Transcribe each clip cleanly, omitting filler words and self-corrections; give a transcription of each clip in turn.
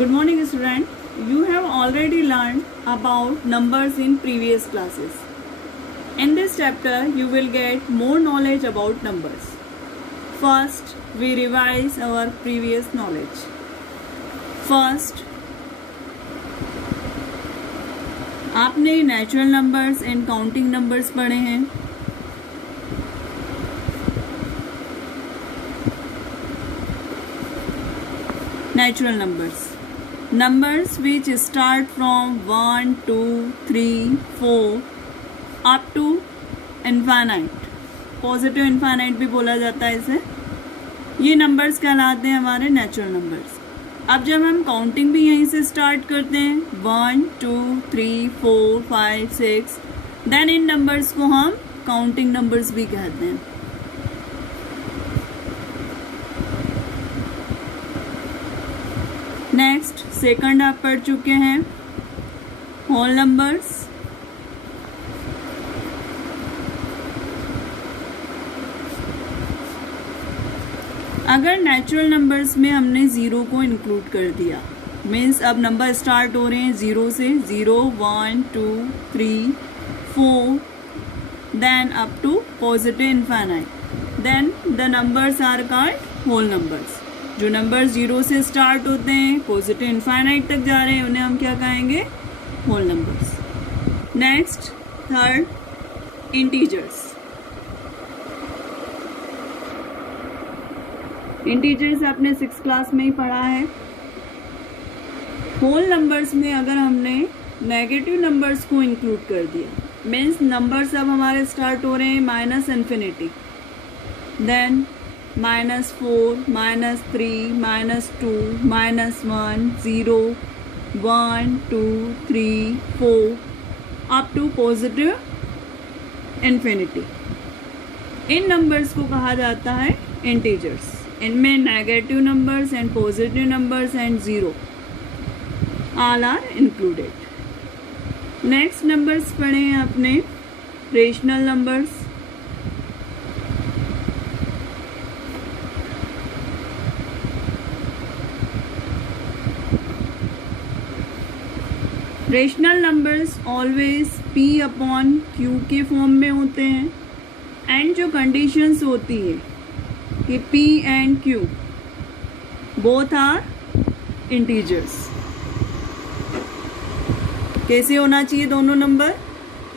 Good morning, student. You have already learned about numbers in previous classes. In this chapter, you will get more knowledge about numbers. First, we revise our previous knowledge. First, आपने natural numbers and counting numbers पढ़े हैं. Natural numbers which start from 1, 2, 3, 4 up to infinite. Positive infinite भी बोला जाता है इसे. ये numbers कहलाते हैं हमारे नेचुरल नंबर्स. अब जब हम काउंटिंग भी यहीं से स्टार्ट करते हैं 1, 2, 3, 4, 5, 6, देन इन नंबर्स को हम काउंटिंग नंबर्स भी कहते हैं. नेक्स्ट सेकंड आप पढ़ चुके हैं होल नंबर्स. अगर नेचुरल नंबर्स में हमने ज़ीरो को इंक्लूड कर दिया, मीन्स अब नंबर स्टार्ट हो रहे हैं ज़ीरो से, 0, 1, 2, 3, 4, then up to positive infinite, then the numbers are called whole numbers. जो नंबर 0 से स्टार्ट होते हैं पॉजिटिव इन्फाइनाइट तक जा रहे हैं उन्हें हम क्या कहेंगे? Whole numbers. Next third, integers. Integers आपने 6th क्लास में ही पढ़ा है. होल नंबर्स में अगर हमने नेगेटिव नंबर्स को इंक्लूड कर दिया, मीन्स नंबर्स अब हमारे स्टार्ट हो रहे हैं minus infinity, then -4, -3, -2, -1, 0, 1, 2, 3, 4 up to positive infinity. इन नंबर्स को कहा जाता है इंटीजर्स. इनमें negative numbers and positive numbers and zero all are included. Next numbers पढ़े हैं आपने rational numbers. Rational numbers always P upon Q के फॉर्म में होते हैं. एंड जो कंडीशंस होती है कि P and Q both are integers. कैसे होना चाहिए दोनों नंबर?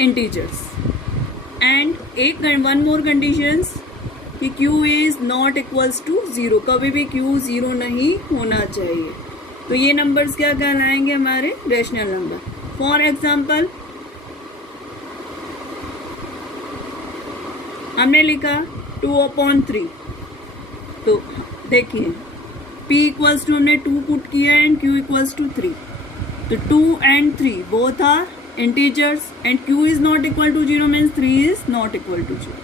इंटीजर्स. एंड एक वन मोर कंडीशंस कि Q is not equals to 0. कभी भी Q 0 नहीं होना चाहिए. तो ये नंबर्स क्या कहलाएंगे? हमारे रेशनल नंबर. फॉर एग्जाम्पल हमने लिखा 2/3. तो देखिए P इक्वल्स टू हमने 2 पुट किया एंड Q इक्वल्स टू 3. तो 2 and 3 both are integers and Q is not equal to 0 means 3 is not equal to 0.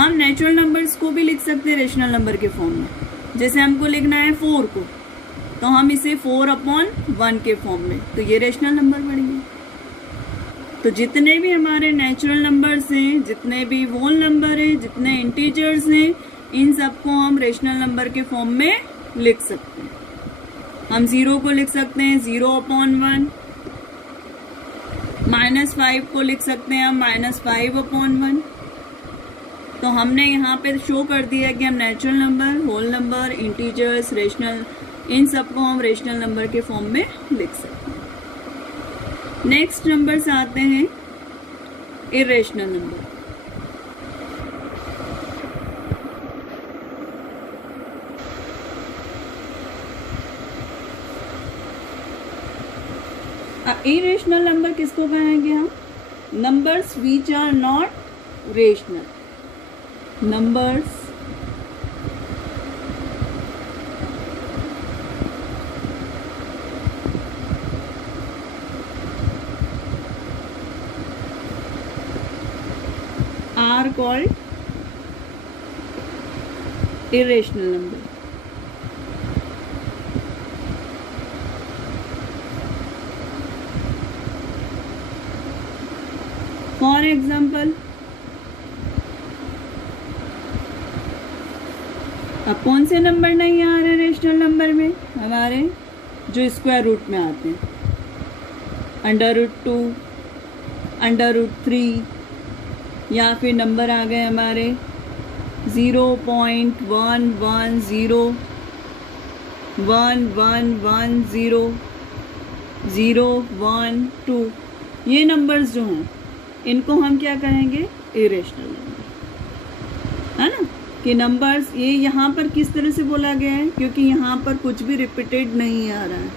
हम नेचुरल नंबर्स को भी लिख सकते हैं रेशनल नंबर के फॉर्म में. जैसे हमको लिखना है 4 को, तो हम इसे 4/1 के फॉर्म में, तो ये रेशनल नंबर बनेंगे. तो जितने भी हमारे नेचुरल नंबर्स हैं, जितने भी होल नंबर हैं, जितने इंटीजर्स हैं, इन सबको हम रेशनल नंबर के फॉर्म में लिख सकते हैं. हम 0 को लिख सकते हैं 0/1, -5 को लिख सकते हैं हम -5/1. तो हमने यहाँ पे शो कर दिया कि हम natural number, whole number, integers, rational, इन सबको हम रेशनल नंबर के फॉर्म में लिख सकते हैं. नेक्स्ट नंबर्स आते हैं इरेशनल नंबर. इरेशनल नंबर किसको कहेंगे हम? Numbers which are not rational. नंबर्स are called irrational number. For example, अब कौन से नंबर नहीं आ रहे रेशनल नंबर में? हमारे जो स्क्वायर रूट में आते हैं, √2, √3, या फिर नंबर आ गए हमारे 0.110, 1110, 012, ये नंबर्स जो हैं इनको हम क्या कहेंगे? इरेशनल नंबर, है ना। कि नंबर्स ये यहाँ पर किस तरह से बोला गया है, क्योंकि यहाँ पर कुछ भी रिपीटेड नहीं आ रहा है,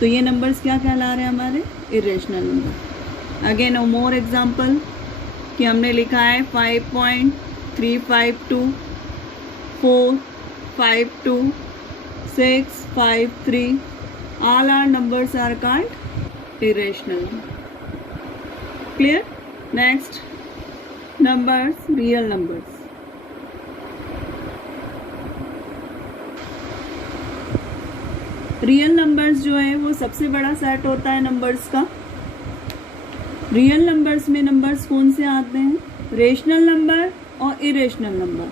तो ये नंबर्स क्या कहला रहे हैं? हमारे इरेशनल नंबर। अगेन ओ मोर एग्जाम्पल कि हमने लिखा है 5.352, 452, 653, all our numbers are called irrational. Clear? Next, numbers, real numbers. Real numbers जो है वो सबसे बड़ा सेट होता है नंबर्स का। रियल नंबर्स में नंबर्स कौन से आते हैं? रेशनल नंबर और इरेशनल नंबर,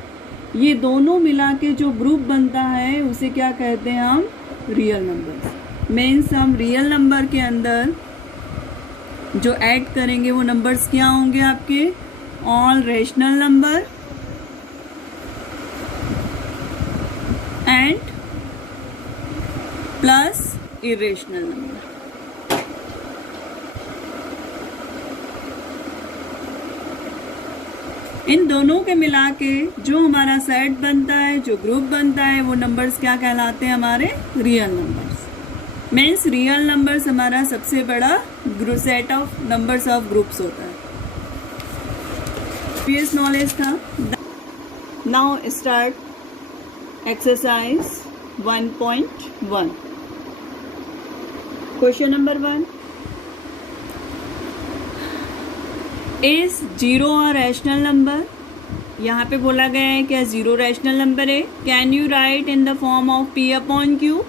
ये दोनों मिला के जो ग्रुप बनता है उसे क्या कहते हैं हम? Real numbers. मीन्स हम रियल नंबर के अंदर जो ऐड करेंगे वो नंबर्स क्या होंगे आपके? All rational number and plus irrational number. इन दोनों के मिला के जो हमारा सेट बनता है, जो ग्रुप बनता है, वो नंबर्स क्या कहलाते हैं? हमारे real numbers. Means real numbers हमारा सबसे बड़ा set of numbers of groups होता है। प्रीवियस नॉलेज था। Now start exercise 1.1। Question number 1, is 0 a rational number? यहाँ पे बोला गया है क्या 0 रैशनल नंबर है? Can you write in the form of P/Q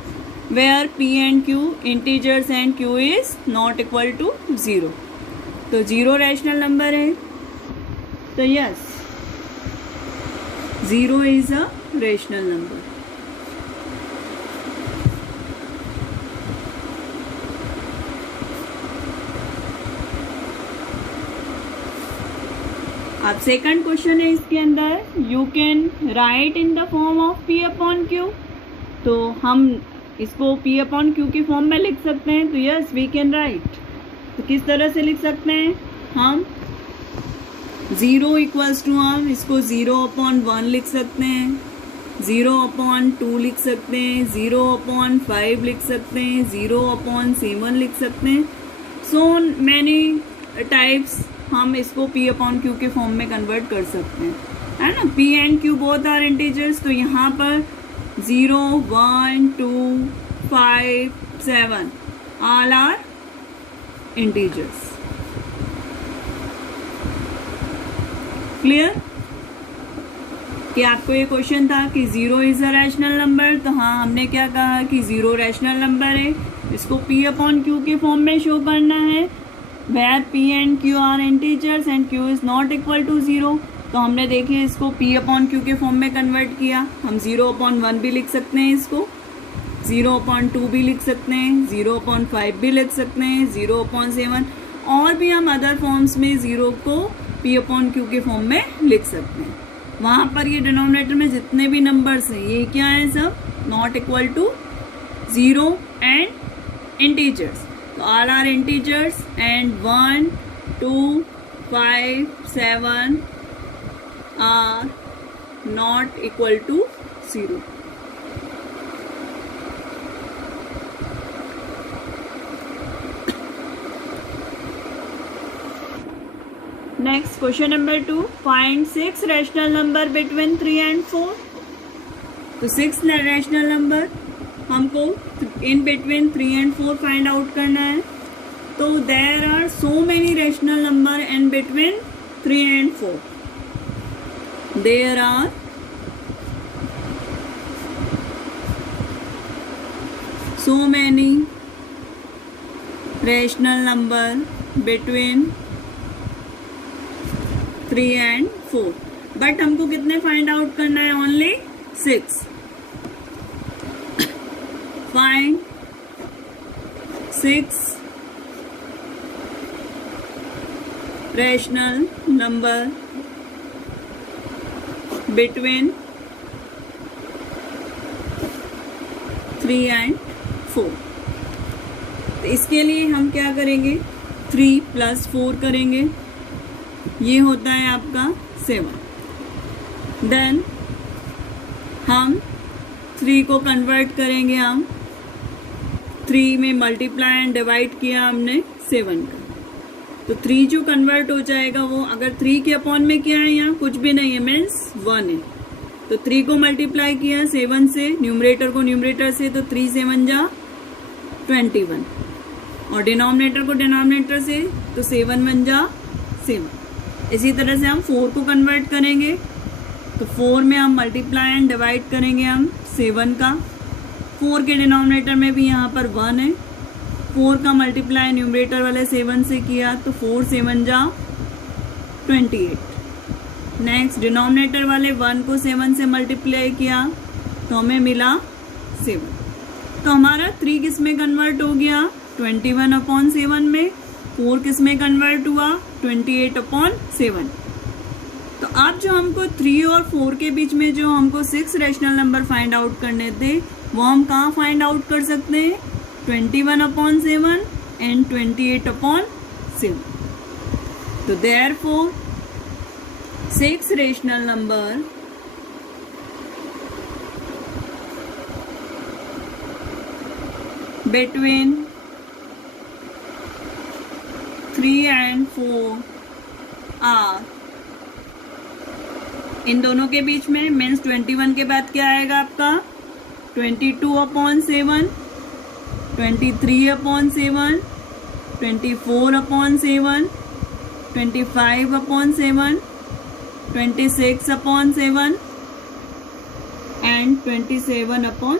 where P and Q integers and Q is not equal to 0। तो 0 rational number है, तो yes 0 is a rational number. अब सेकंड क्वेश्चन है इसके अंदर, you can write in the form of P/Q। तो हम इसको P/Q की फॉर्म में लिख सकते हैं, तो यस वी कैन राइट। तो किस तरह से लिख सकते हैं हम? 0 इक्वल्स टू हम इसको 0/1 लिख सकते हैं, 0/2 लिख सकते हैं, 0/5 लिख सकते हैं, 0/7 लिख सकते हैं। सो मैनी टाइप्स हम इसको P/Q के फॉर्म में कन्वर्ट कर सकते हैं, है ना। P and Q both are integers, तो यहाँ पर 0, 1, 2, 5, 7 ऑल आर इंटीजर्स। क्लियर? कि आपको ये क्वेश्चन था कि 0 इज अ रैशनल नंबर, तो हाँ हमने क्या कहा कि 0 रैशनल नंबर है, इसको P/Q के फॉर्म में शो करना है where P and Q are integers and Q is not equal to 0। तो हमने देखिए इसको P/Q के फॉर्म में कन्वर्ट किया। हम 0/1 भी लिख सकते हैं, इसको 0/2 भी लिख सकते हैं, 0/5 भी लिख सकते हैं, 0/7 और भी हम अदर फॉर्म्स में 0 को P/Q के फॉर्म में लिख सकते हैं। वहाँ पर ये डिनोमिनेटर में जितने भी नंबर्स हैं ये क्या है? सब not equal to 0 and integers. So all are integers and 1, 2, 5, 7 are not equal to 0. Next question number 2, find 6 rational number between 3 and 4. तो 6 rational number हमको in between 3 and 4 find out करना है। तो there are so many rational number in between 3 and 4। There are so many rational number between 3 and 4, but हमको कितने find out करना है? Only 6। Find 6 rational number between 3 and 4। तो इसके लिए हम क्या करेंगे, 3 + 4 करेंगे, ये होता है आपका 7। देन हम 3 को कन्वर्ट करेंगे, हम 3 में मल्टीप्लाई एंड डिवाइड किया हमने 7 का, तो 3 जो कन्वर्ट हो जाएगा वो, अगर 3 के अपॉन में क्या है, यहाँ कुछ भी नहीं है, मीन्स 1 है, तो 3 को मल्टीप्लाई किया 7 से, न्यूमरेटर को न्यूमरेटर से, तो 3 7 जा 21, और डिनोमिनेटर को डिनोमिनेटर से, तो 7 1 जा 7। इसी तरह से हम 4 को कन्वर्ट करेंगे, तो 4 में हम मल्टीप्लाई एंड डिवाइड करेंगे हम 7 का, 4 के डिनोमिनेटर में भी यहाँ पर 1 है, 4 का मल्टीप्लाई न्यूमरेटर वाले 7 से किया, तो 4 7 जा 28। नेक्स्ट डिनोमिनेटर वाले 1 को 7 से मल्टीप्लाई किया, तो हमें मिला 7। तो हमारा 3 किस में कन्वर्ट हो गया, 21/7 में, 4 किस में कन्वर्ट हुआ, 28/7। तो अब जो हमको 3 और 4 के बीच में जो हमको 6 रैशनल नंबर फाइंड आउट करने थे, वो हम कहाँ फाइंड आउट कर सकते हैं, 21/7 एंड 28/7। तो therefore 6 rational number between 3 and 4 are, इन दोनों के बीच में मीन्स 21 के बाद क्या आएगा आपका, 22/7, 23/7, 24/7, 25/7, 26/7 एंड 27/7।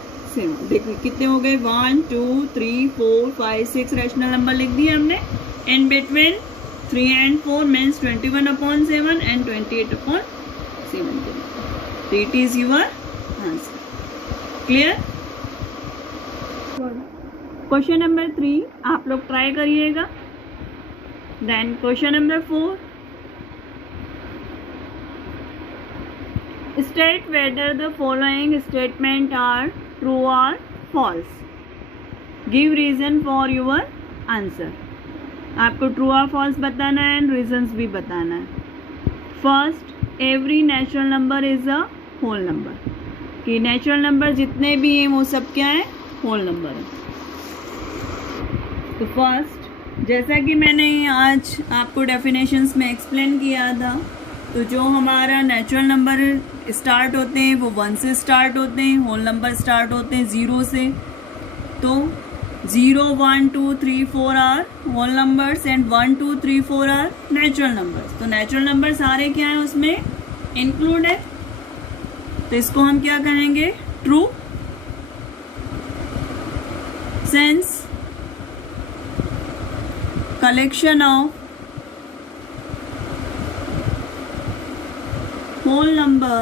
देखिए कितने हो गए, 1 2 3 4 5 6 रैशनल नंबर लिख दिए हमने। In between 3 and 4 means 21/7 and 28/7। तो it is your answer. Clear. Question number 3 आप लोग ट्राई करिएगा। Then question number 4, state whether the following statement are true or false. Give reason for your answer. आपको true और false बताना है and reasons भी बताना है। First, every natural number is a whole number, कि नेचुरल नंबर जितने भी हैं वो सब क्या है, होल नंबर है। तो फर्स्ट, जैसा कि मैंने आज आपको डेफिनेशंस में एक्सप्लेन किया था, तो जो हमारा नेचुरल नंबर स्टार्ट होते हैं वो 1 से स्टार्ट होते हैं, होल नंबर स्टार्ट होते हैं 0 से। तो 0 1 2 3 4 are whole numbers and 1 2 3 4 are natural numbers. तो नेचुरल नंबर सारे क्या हैं उसमें इंक्लूड है, तो इसको हम क्या कहेंगे, true. Sense collection of whole number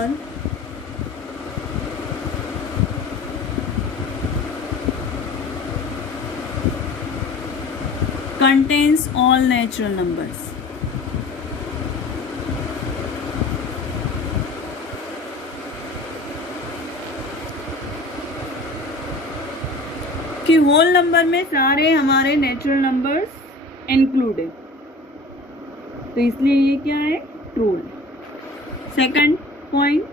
contains all natural numbers। कि होल नंबर में सारे हमारे नेचुरल नंबर्स इंक्लूड है, तो इसलिए ये क्या है, ट्रू है। Second point,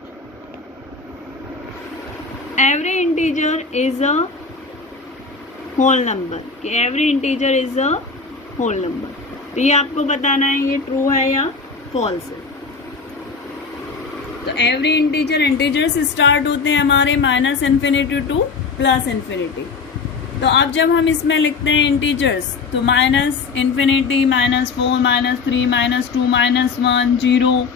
every integer is a whole number, कि every integer is a whole number. तो ये आपको बताना है ये ट्रू है या फॉल्स है। तो एवरी इंटीजर, इंटीजर्स स्टार्ट होते हैं हमारे -∞ टू +∞। तो अब जब हम इसमें लिखते हैं इंटीजर्स, तो -∞, -4, -3, -2, -1, 0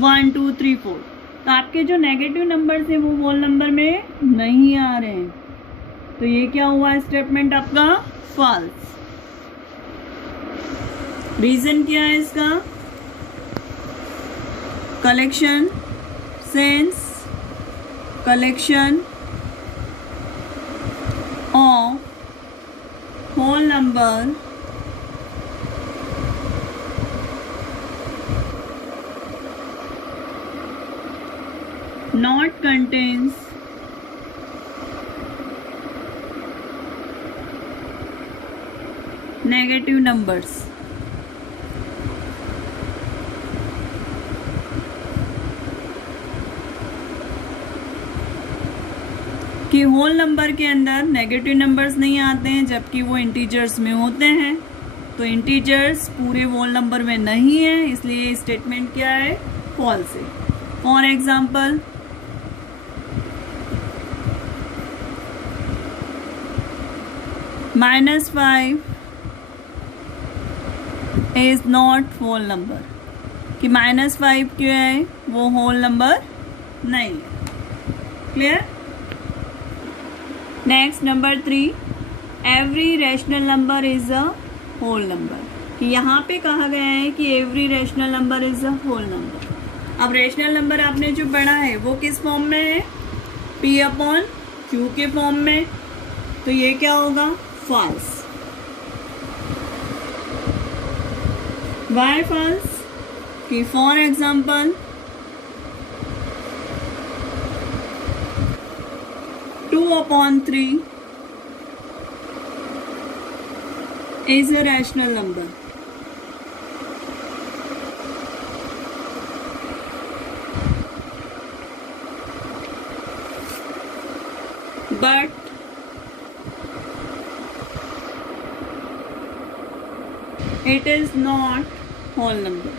1 2 3 4, तो आपके जो नेगेटिव नंबर्स हैं वो होल नंबर में नहीं आ रहे हैं, तो ये क्या हुआ स्टेटमेंट आपका फॉल्स। रीजन क्या है इसका, collection, since collection of whole number number not contains negative numbers. कि होल नंबर के अंदर नेगेटिव नंबर्स नहीं आते हैं जबकि वो इंटीजर्स में होते हैं, तो इंटीजर्स पूरे होल नंबर में नहीं है, इसलिए स्टेटमेंट क्या है, फॉल्स है. For example, -5 is not whole number. कि -5 क्यों है, वो होल नंबर नहीं है. Clear. Next number 3, every rational number is a whole number. यहाँ पे कहा गया है कि every rational number is a whole number. अब रैशनल नंबर आपने जो पढ़ा है वो किस फॉर्म में है, P/Q के फॉर्म में, तो ये क्या होगा, फॉल्स. वाई फॉल्स, कि for example 2/3 is a rational number. But it is not whole number.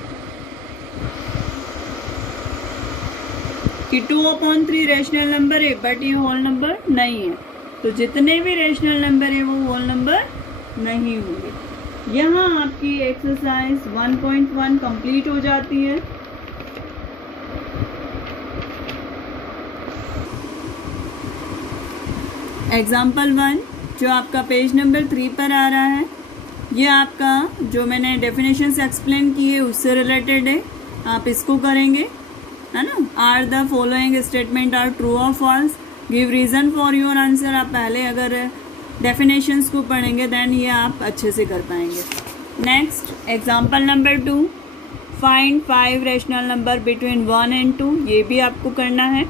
कि 2/3 रैशनल नंबर है बट ये होल नंबर नहीं है, तो जितने भी रैशनल नंबर है वो होल नंबर नहीं होंगे. यहाँ आपकी एक्सरसाइज 1.1 कंप्लीट हो जाती है. एग्जाम्पल 1 जो आपका पेज नंबर 3 पर आ रहा है, ये आपका जो मैंने डेफिनेशन से एक्सप्लेन की है उससे रिलेटेड है. आप इसको करेंगे, है ना. Are the following statement are true और false, give reason for your answer. आप पहले अगर डेफिनेशंस को पढ़ेंगे देन ये आप अच्छे से कर पाएंगे. Next example number 2, find 5 rational number between 1 and 2. ये भी आपको करना है.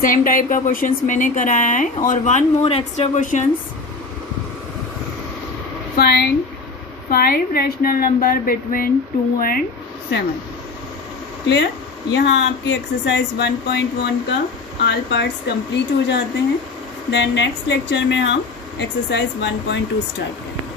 सेम टाइप का क्वेश्चंस मैंने कराया है. और 1 more extra questions, find 5 rational number between 2 and 7. Clear. यहाँ आपकी एक्सरसाइज 1.1 का ऑल पार्ट्स कंप्लीट हो जाते हैं. देन नेक्स्ट लेक्चर में हम एक्सरसाइज 1.2 स्टार्ट करें.